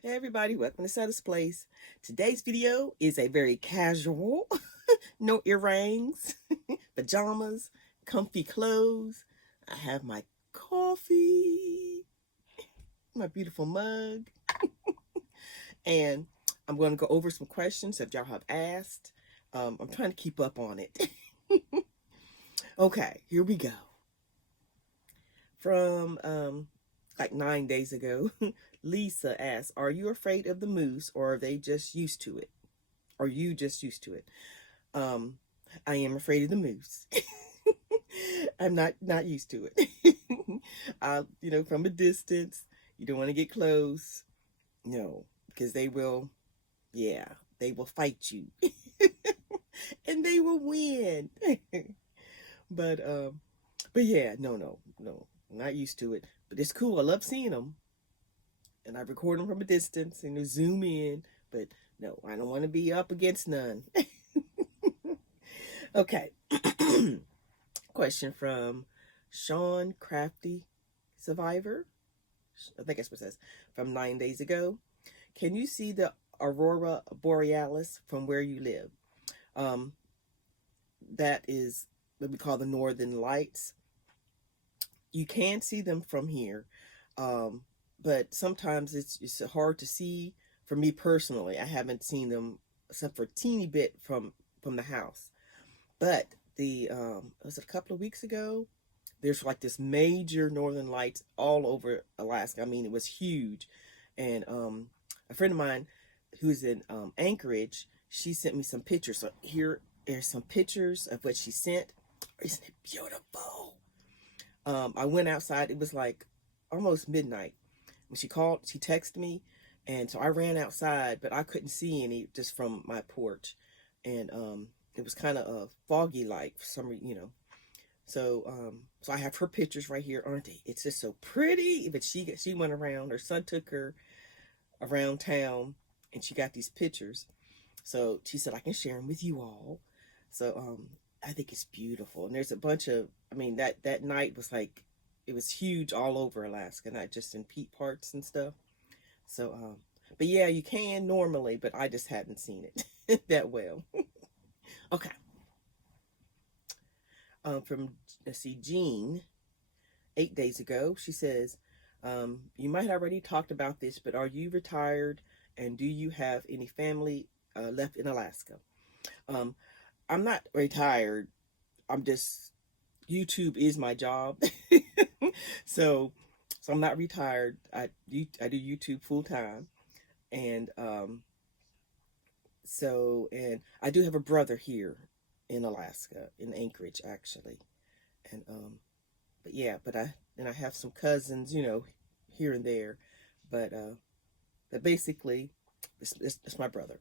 Hey everybody, welcome to Setta'S Place. Today's video is a very casual, no earrings, pajamas, comfy clothes. I have my coffee, my beautiful mug, and I'm going to go over some questions that y'all have asked. I'm trying to keep up on it. Okay, here we go. From like 9 days ago, Lisa asked, "Are you afraid of the moose, or are they just used to it? Are you just used to it?" Um, I am afraid of the moose. I'm not used to it. From a distance, you don't want to get close. No, because they will, yeah, they will fight you, and they will win. but um, but yeah, no, not used to it. But it's cool. I love seeing them, and I record them from a distance and zoom in. But no, I don't want to be up against none. Okay. Question from Sean Crafty Survivor. I think that's what it says. From 9 days ago. Can you see the aurora borealis from where you live? Um, that is what we call the northern lights. You can see them from here, but sometimes it's hard to see. For me personally, I haven't seen them except for a teeny bit from the house. But the was it a couple of weeks ago? There's like this major northern lights all over Alaska. I mean, it was huge. And a friend of mine who's in Anchorage, she sent me some pictures. So here are some pictures of what she sent. Isn't it beautiful? I went outside. It was like almost midnight. When she called, she texted me. And so I ran outside, but I couldn't see any just from my porch. And it was kind of foggy like for some reason. So I have her pictures right here, aren't they? It's just so pretty. But she went around. Her son took her around town, and she got these pictures. So she said I can share them with you all. So I think it's beautiful. And there's a bunch of. I mean that night was like it was huge all over Alaska, not just in peak parts and stuff. So but yeah, you can normally, but I just hadn't seen it that well. Okay. From let's see, Jean, 8 days ago, she says, "You might have already talked about this, but are you retired, and do you have any family left in Alaska?" Um, I'm not retired. I'm just YouTube is my job, so so I'm not retired. I do YouTube full time, and and I do have a brother here in Alaska, in Anchorage, actually, and but yeah, I have some cousins, here and there, but but basically, it's my brother.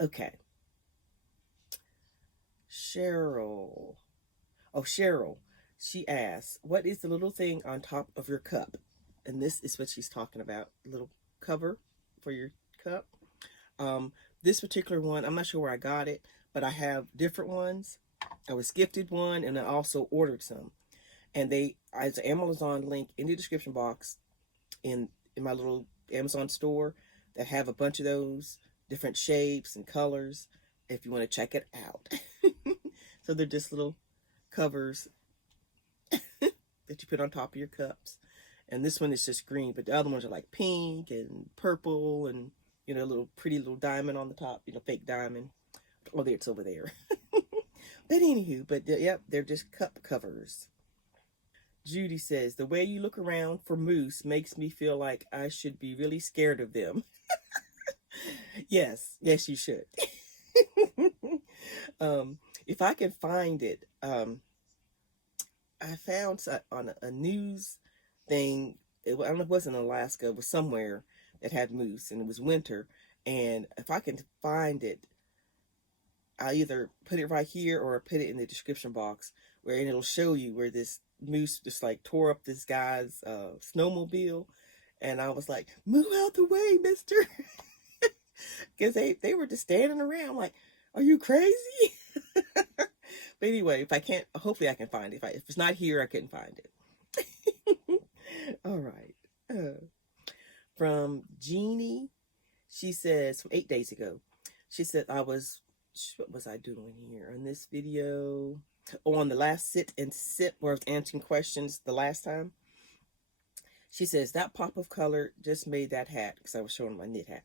Okay, Cheryl. Oh, Cheryl. She asks, "What is the little thing on top of your cup?" And this is what she's talking about, little cover for your cup. Um, this particular one, I'm not sure where I got it, but I have different ones. I was gifted one, and I also ordered some. And there's an Amazon link in the description box in my little Amazon store that have a bunch of those different shapes and colors if you want to check it out. So they're just little covers that you put on top of your cups. And this one is just green, but the other ones are like pink and purple and, a little pretty little diamond on the top, fake diamond. Oh, there, it's over there. But anywho, yep, they're just cup covers. Judy says, "The way you look around for moose makes me feel like I should be really scared of them." Yes, you should. If I can find it, I found on a news thing. I don't know if it was in Alaska, it was somewhere that had moose, and it was winter. And if I can find it, I'll either put it right here or put it in the description box, where and it'll show you where this moose just like tore up this guy's snowmobile. And I was like, "Move out the way, mister." Because they were just standing around like, "Are you crazy?" But anyway, if I can't, hopefully I can find it. If it's not here, I couldn't find it. All right. From Jeannie, she says, from 8 days ago, she said, what was I doing here on this video? Oh, on the last sit and sip where I was answering questions the last time. She says, that pop of color just made that hat, because I was showing my knit hat.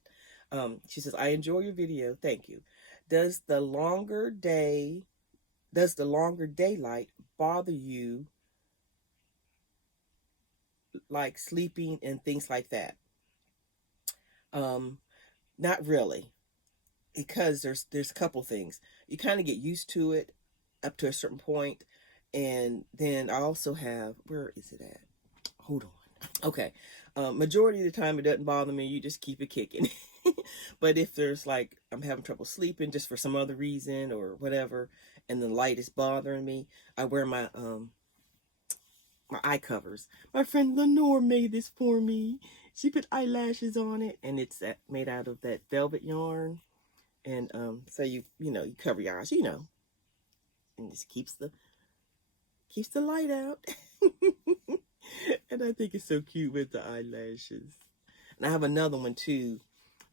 She says, I enjoy your video. Thank you. Does the longer daylight bother you, like sleeping and things like that? Not really, because there's a couple things. You kind of get used to it up to a certain point, and then I also have, where is it at? Hold on. Okay. Majority of the time it doesn't bother me. You just keep it kicking. But if there's like, I'm having trouble sleeping just for some other reason or whatever, and the light is bothering me, I wear my my eye covers. My friend Lenore made this for me. She put eyelashes on it, and it's made out of that velvet yarn. And so you cover your eyes, and this keeps the light out. And I think it's so cute with the eyelashes. And I have another one too,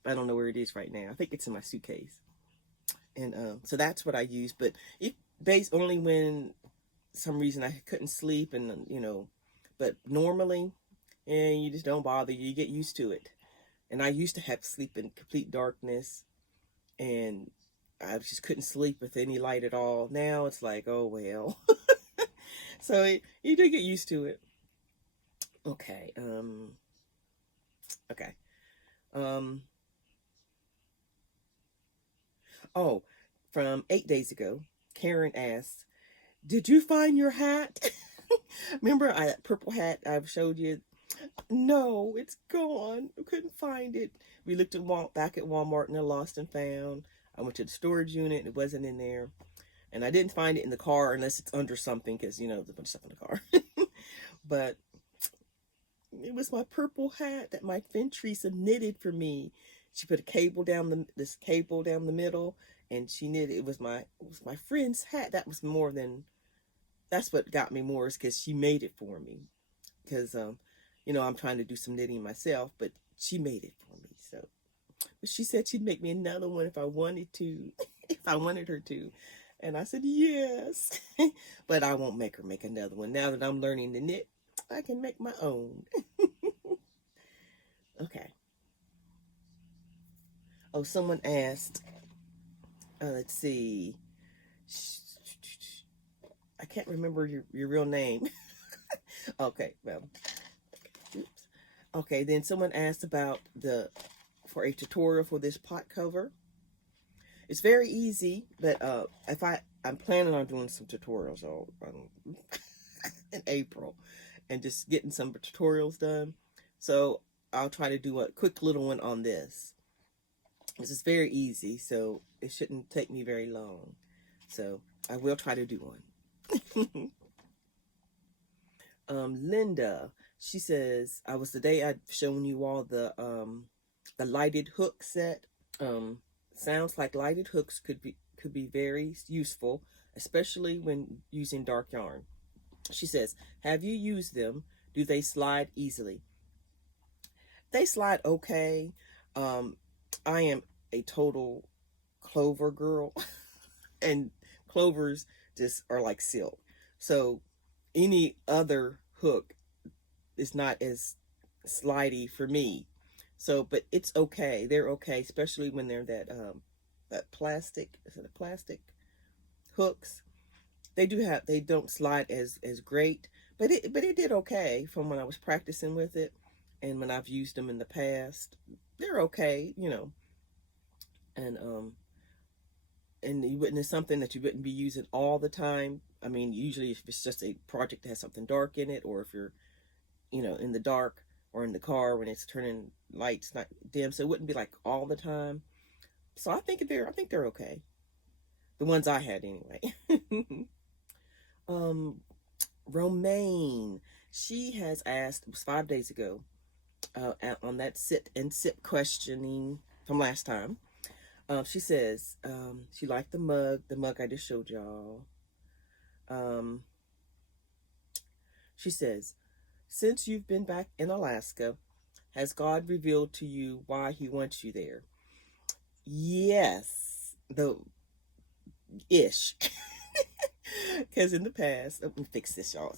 but I don't know where it is right now. I think it's in my suitcase. And so that's what I use. But it based only when some reason I couldn't sleep, and but normally, and you just don't bother. You get used to it. And I used to have to sleep in complete darkness, and I just couldn't sleep with any light at all. Now it's like, oh well. So you do get used to it. Okay. Okay. Oh, from 8 days ago, Karen asked, "Did you find your hat?" Remember that purple hat I've showed you? No, it's gone. I couldn't find it. We looked back at Walmart and I lost and found. I went to the storage unit and it wasn't in there. And I didn't find it in the car unless it's under something, because, there's a bunch of stuff in the car. But it was my purple hat that my friend Teresa knitted for me. She put this cable down the middle, and she knitted. It was my friend's hat. That's what got me more, is because she made it for me. Because I'm trying to do some knitting myself, but she made it for me. So, but she said she'd make me another one if I wanted to, if I wanted her to. And I said, yes. But I won't make her make another one. Now that I'm learning to knit, I can make my own. Okay. Oh, someone asked, let's see. I can't remember your real name. Okay, well, oops. Okay, then someone asked about for a tutorial for this pot cover. It's very easy, but I'm planning on doing some tutorials in April, and just getting some tutorials done. So I'll try to do a quick little one on this. This is very easy, so it shouldn't take me very long. So I will try to do one. Linda, she says, I was the day I'd shown you all the lighted hook set. Sounds like lighted hooks could be very useful, especially when using dark yarn. She says, have you used them? Do they slide easily? They slide okay. I am a total clover girl, and clovers just are like silk. So any other hook is not as slidey for me. So, but it's okay. They're okay, especially when they're that plastic. Is it a plastic hooks? They don't slide as great, but it did okay from when I was practicing with it, and when I've used them in the past. They're okay, and it's something that you wouldn't be using all the time. I mean, usually if it's just a project that has something dark in it, or if you're, in the dark or in the car when it's turning lights not dim, so it wouldn't be like all the time. So I think they're okay. The ones I had anyway. Romaine, she has asked, it was 5 days ago, on that sit and sip questioning from last time. She says she liked the mug I just showed y'all. She says, since you've been back in Alaska, Has God revealed to you why he wants you there? Yes, the ish. Because in the past, let me fix this, y'all.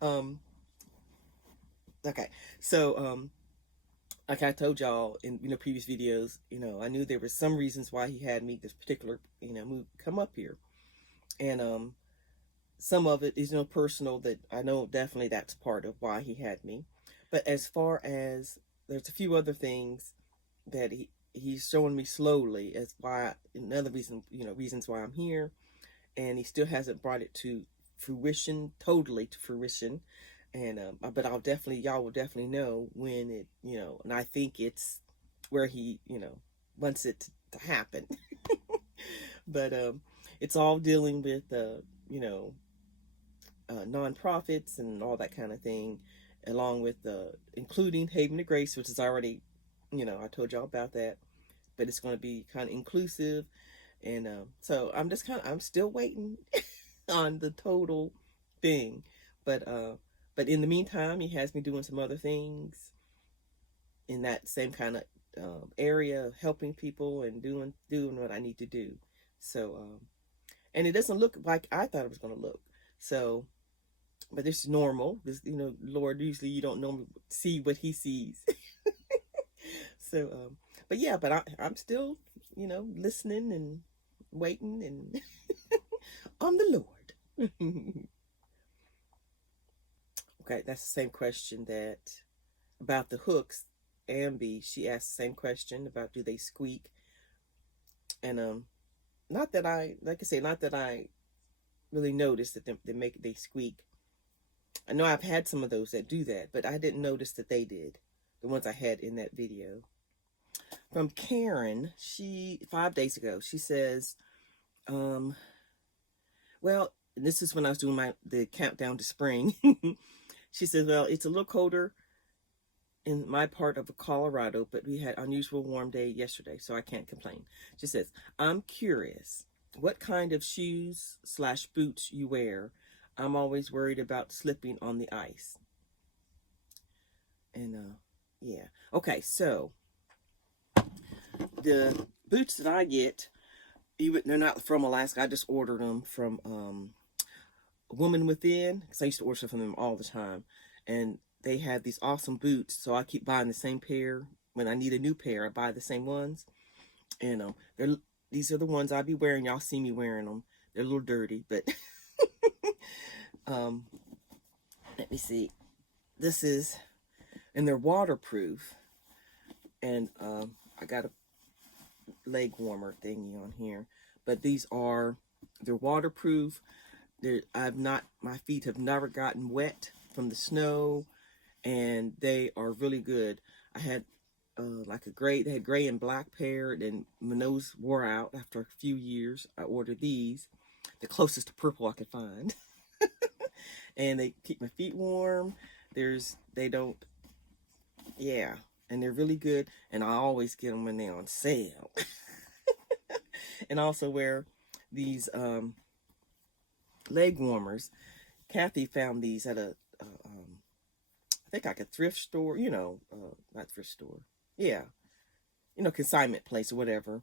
um, okay, so like I told y'all in previous videos, I knew there were some reasons why he had me this particular move come up here, and some of it is personal, that I know definitely that's part of why he had me. But as far as there's a few other things that he's showing me slowly as why, another reason, reasons why I'm here, and he still hasn't brought it to fruition, totally to fruition. And but y'all will definitely know when it, and I think it's where he, wants it to happen. But it's all dealing with nonprofits and all that kind of thing, along with including Haven of Grace, which is already, I told y'all about that, but it's going to be kind of inclusive. And so I'm still waiting on the total thing, but in the meantime, he has me doing some other things in that same kind of area of helping people and doing what I need to do. So and it doesn't look like I thought it was going to look. So, but this is normal. This, Lord, usually you don't normally see what he sees. So but yeah, but I'm still listening and waiting and on the Lord. Okay, that's the same question that about the hooks. Ambi, she asked the same question about, do they squeak? And not that I, like I say, not that I really noticed that they squeak. I know I've had some of those that do that, but I didn't notice that they did, the ones I had in that video. From Karen, 5 days ago, she says, well, this is when I was doing the countdown to spring. She says, well, it's a little colder in my part of Colorado, but we had unusual warm day yesterday, so I can't complain. She says, I'm curious what kind of shoes / boots you wear. I'm always worried about slipping on the ice. And yeah. Okay, so the boots that I get, they're not from Alaska. I just ordered them from Woman Within, because I used to order stuff from them all the time, and they have these awesome boots, so I keep buying the same pair. When I need a new pair, I buy the same ones, and these are the ones I'll be wearing. Y'all see me wearing them. They're a little dirty, but let me see. This is, and they're waterproof, and I got a leg warmer thingy on here, but they're waterproof. My feet have never gotten wet from the snow, and they are really good. I had they had gray and black pair, and my nose wore out after a few years. I ordered these, the closest to purple I could find. And they keep my feet warm. Yeah, and they're really good, and I always get them when they're on sale. And also wear these leg warmers. Kathy found these at I think like a thrift store, not thrift store. Yeah. Consignment place or whatever.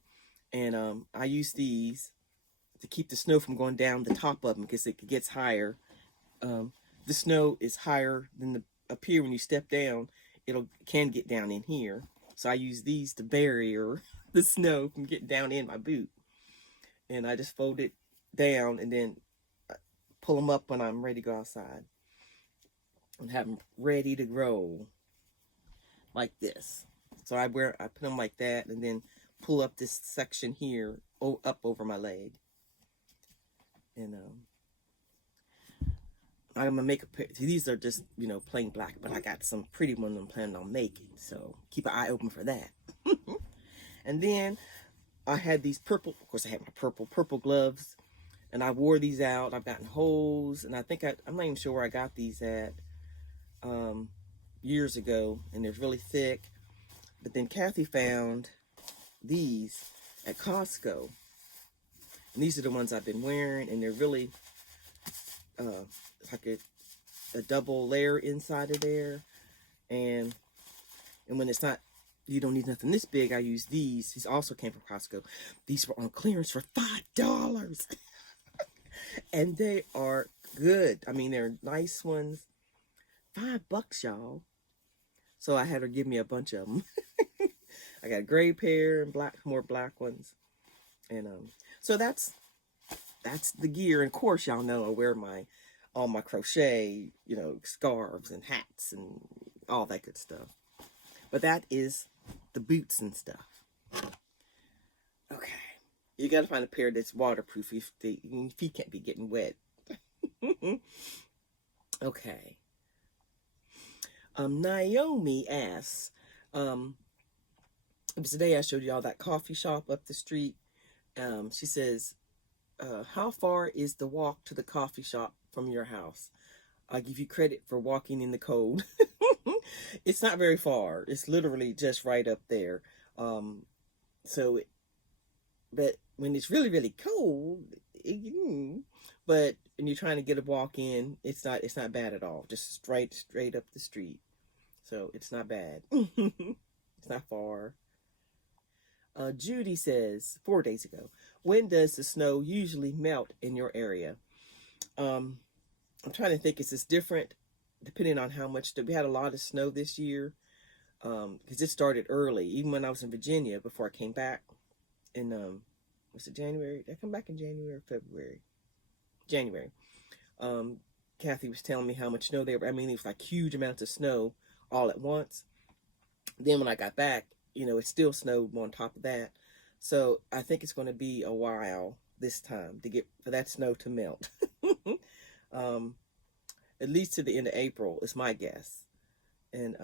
And I use these to keep the snow from going down the top of them, because it gets higher. The snow is higher than up here. When you step down, can get down in here. So I use these to barrier the snow from getting down in my boot. And I just fold it down and then pull them up when I'm ready to go outside, and have them ready to roll like this. So I put them like that, and then pull up this section here up over my leg. And I'm gonna make a pair. These are just plain black, but I got some pretty ones I'm planning on making, so keep an eye open for that. And then I had these purple, of course I had my purple gloves, and I wore these out. I've gotten holes, and I think I'm not even sure where I got these at years ago, and they're really thick. But then Kathy found these at Costco, and these are the ones I've been wearing, and they're really like a double layer inside of there, And when it's not, you don't need nothing this big, I use these. These also came from Costco. These were on clearance for $5. And they are good. I mean, they're nice ones. $5, y'all. So I had her give me a bunch of them. I got a gray pair and more black ones. And so that's the gear. And of course, y'all know I wear all my crochet, you know, scarves and hats and all that good stuff. But that is the boots and stuff. Okay. You got to find a pair that's waterproof if your feet can't be getting wet. Okay. Naomi asks, it was today I showed y'all that coffee shop up the street. She says, how far is the walk to the coffee shop from your house? I'll give you credit for walking in the cold. It's not very far. It's literally just right up there. But when it's really, really cold, but when you're trying to get a walk in, it's not bad at all. Just straight up the street. So it's not bad. It's not far. Judy says, 4 days ago, when does the snow usually melt in your area? I'm trying to think, is this different depending on how much? We had a lot of snow this year because it started early, even when I was in Virginia before I came back in, was it January? Did I come back in January or February? January. Kathy was telling me how much snow there were. I mean, it was like huge amounts of snow all at once. Then when I got back, you know, it still snowed on top of that. So I think it's going to be a while this time for that snow to melt. At least to the end of April is my guess. And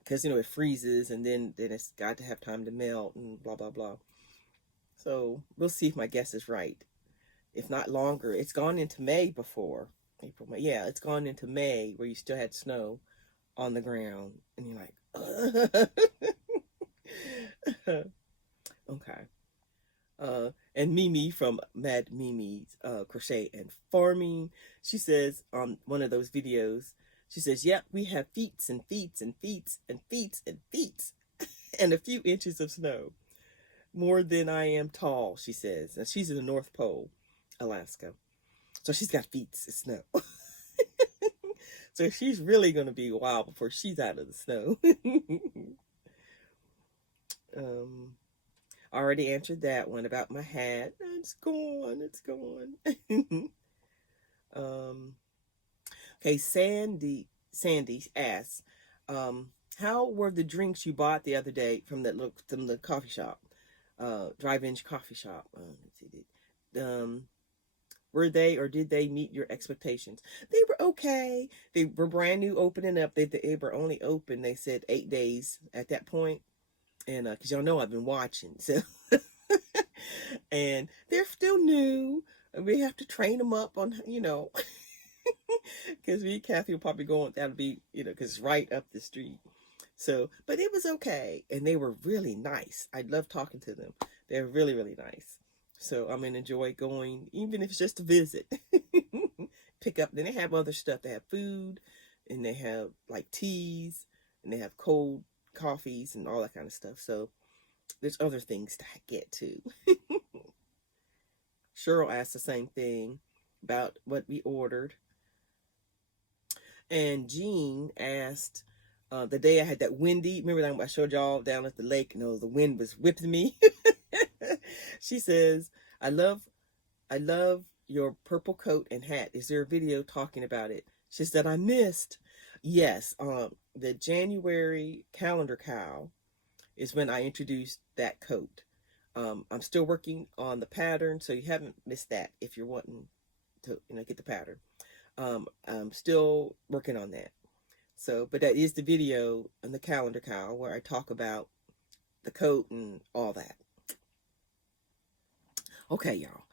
because, you know, it freezes and then it's got to have time to melt and blah, blah, blah. So we'll see if my guess is right. If not longer, it's gone into May before. April, May. Yeah, it's gone into May where you still had snow on the ground. And you're like, okay. And Mimi from Mad Mimi's Crochet and Farming, she says on one of those videos, she says, yep, we have feet and feet and feet and feet and feet and a few inches of snow. More than I am tall, she says. And she's in the North Pole, Alaska. So she's got feet of snow. So she's really going to be a while before she's out of the snow. I already answered that one about my hat. It's gone. It's gone. Okay, Sandy asks, how were the drinks you bought the other day from the coffee shop, drive-in coffee shop? Were they or did they meet your expectations? They were okay. They were brand new opening up. They were only open, they said, 8 days at that point. And because y'all know I've been watching. So and they're still new. We have to train them up on, you know, because me and Kathy will probably go on. That'll be, you know, because it's right up the street. So, but it was okay. And they were really nice. I love talking to them. They're really, really nice. So I'm going to enjoy going, even if it's just to visit. Pick up. Then they have other stuff. They have food, and they have like teas, and they have cold coffees and all that kind of stuff. So there's other things to get to. Cheryl asked the same thing about what we ordered. And Jean asked, the day I had that windy, remember that I showed y'all down at the lake? No, the wind was whipping me. She says, I love your purple coat and hat. Is there a video talking about it? She said, I missed. Yes, the January calendar cow is when I introduced that coat. I'm still working on the pattern, so you haven't missed that if you're wanting to, you know, get the pattern. I'm still working on that. So, but that is the video on the calendar cow where I talk about the coat and all that. Okay, y'all.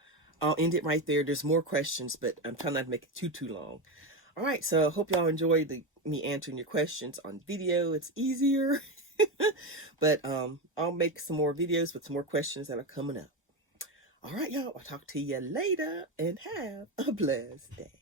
I'll end it right there. There's more questions, but I'm trying not to make it too long. All right, so I hope y'all enjoyed me answering your questions on video. It's easier. But I'll make some more videos with some more questions that are coming up. All right, y'all. I'll talk to you later and have a blessed day.